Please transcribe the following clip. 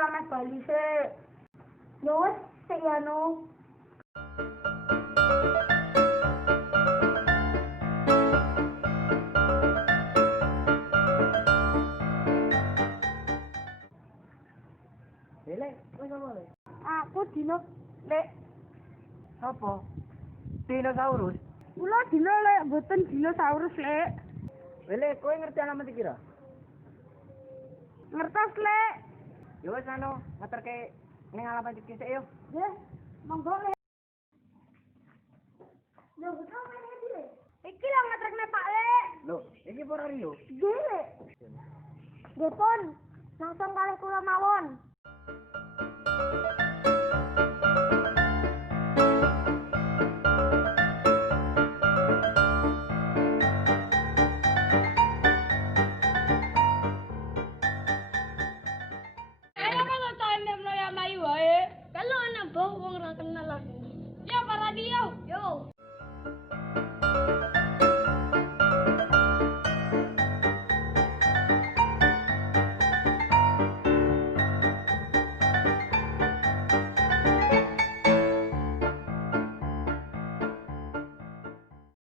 ame bali sik. Ya wis sik ya no. Lek, kowe sapa le? Aku dino lek Sopo? Dinosaurus. kula dino lek mboten dinosaurus lek. Lek, kowe ngerti alamat iki ra? Ngertos lek. Ya wis anu, ngaterke ning alamat iki sik yo. Nggih, monggo lek. Lho, betul men iki lek. Iki lho ngetrekne Pak Lek. Lho, iki ora Rio. Nggih lek. Nggih pun, langsung kalih kula mawon.